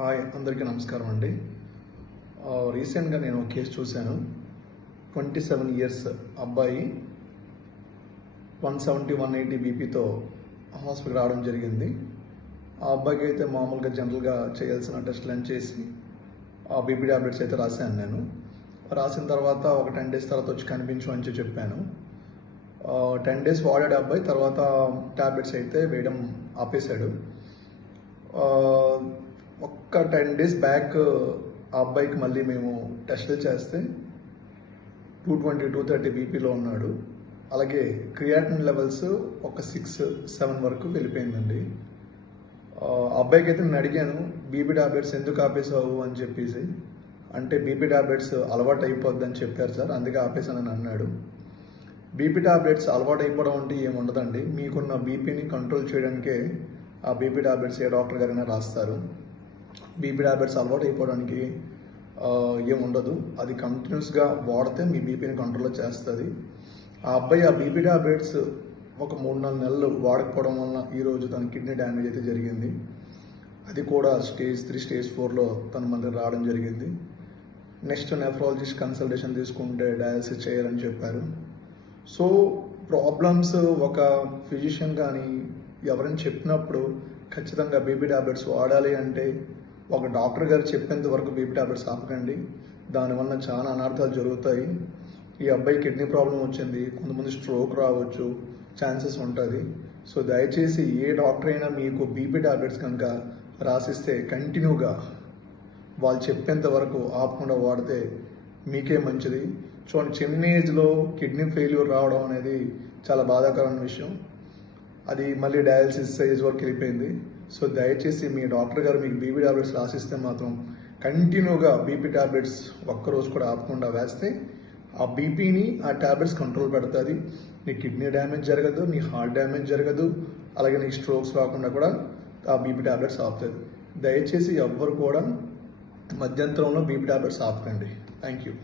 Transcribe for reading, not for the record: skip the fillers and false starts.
Hi అందరికీ నమస్కారం అండి. రీసెంట్గా నేను ఒక కేసు చూశాను. 27 ఇయర్స్ అబ్బాయి 170-180 బీపీతో హాస్పిటల్ రావడం జరిగింది. ఆ అబ్బాయికి అయితే మామూలుగా జనరల్గా చేయాల్సిన టెస్టులు చేసి ఆ బీపీ ట్యాబ్లెట్స్ అయితే రాశాను. నేను రాసిన తర్వాత ఒక 10 days తర్వాత వచ్చి కనిపించు అని చెప్పాను. 10 days వాడాడు అబ్బాయి. తర్వాత ట్యాబ్లెట్స్ అయితే వేయడం ఆపేశాడు. ఒక్క 10 days బ్యాక్ ఆ అబ్బాయికి మళ్ళీ మేము టెస్టులు చేస్తే 220-230 బీపీలో ఉన్నాడు. అలాగే క్రియాటిన్ లెవెల్స్ ఒక 6-7 వరకు వెళ్ళిపోయిందండి. అబ్బాయికి అయితే నేను అడిగాను, బీపీ ట్యాబ్లెట్స్ ఎందుకు ఆపేసావు అని చెప్పేసి. అంటే బీపీ ట్యాబ్లెట్స్ అలవాటు అయిపోద్ది అని చెప్పారు సార్, అందుకే ఆపేసానని అన్నాడు. బీపీ ట్యాబ్లెట్స్ అలవాటు అయిపోవడం అంటే ఏముండదండి. మీకున్న బీపీని కంట్రోల్ చేయడానికే ఆ బీపీ ట్యాబ్లెట్స్ ఏ డాక్టర్ గారైనా రాస్తారు. బీపీ ట్యాబ్లెట్స్ అలవాటు అయిపోవడానికి ఏముండదు. అది కంటిన్యూస్గా వాడితే మీ బీపీని కంట్రోల్లో చేస్తుంది. ఆ అబ్బాయి ఆ బీపీ ట్యాబ్లెట్స్ ఒక 3-4 నెలలు వాడకపోవడం వలన ఈరోజు తన కిడ్నీ డ్యామేజ్ అయితే జరిగింది. అది కూడా స్టేజ్ 3, స్టేజ్ 4లో తన మన రావడం జరిగింది. నెక్స్ట్ నెఫ్రాలజిస్ట్ కన్సల్టేషన్ తీసుకుంటే డయాలసిస్ చేయాలని చెప్పారు. సో ప్రాబ్లమ్స్ ఒక ఫిజిషియన్ కానీ ఎవరైనా చెప్పినప్పుడు ఖచ్చితంగా బీపీ ట్యాబ్లెట్స్ వాడాలి అంటే ఒక డాక్టర్ గారు చెప్పేంత వరకు బీపీ ట్యాబ్లెట్స్ ఆపకండి. దానివల్ల చాలా అనార్థాలు జరుగుతాయి. ఈ అబ్బాయి కిడ్నీ ప్రాబ్లం వచ్చింది, కొంతమంది స్ట్రోక్ రావచ్చు, ఛాన్సెస్ ఉంటుంది. సో దయచేసి ఏ డాక్టర్ అయినా మీకు బీపీ ట్యాబ్లెట్స్ కనుక రాసిస్తే కంటిన్యూగా వాళ్ళు చెప్పేంత వరకు ఆపకుండా వాడితే మీకే మంచిది. చూడండి, చిన్న ఏజ్లో కిడ్నీ ఫెయిల్యూర్ రావడం అనేది చాలా బాధాకరమైన విషయం. అది మళ్ళీ డయాలసిస్ ఏజ్ వరకు వెళ్ళిపోయింది. సో దయచేసి మీ డాక్టర్ గారు మీకు బీపీ ట్యాబ్లెట్స్ రాసిస్తే మాత్రం కంటిన్యూగా బీపీ ట్యాబ్లెట్స్ ఒక్కరోజు కూడా ఆపకుండా వేస్తే ఆ బీపీని ఆ ట్యాబ్లెట్స్ కంట్రోల్ పెడుతుంది. నీ కిడ్నీ డ్యామేజ్ జరగదు, నీ హార్ట్ డ్యామేజ్ జరగదు, అలాగే నీకు స్ట్రోక్స్ రాకుండా కూడా ఆ బీపీ ట్యాబ్లెట్స్ ఆపుతుంది. దయచేసి ఎవ్వరు కూడా మధ్యంతరంలో బీపీ ట్యాబ్లెట్స్ ఆపకండి. Thank you.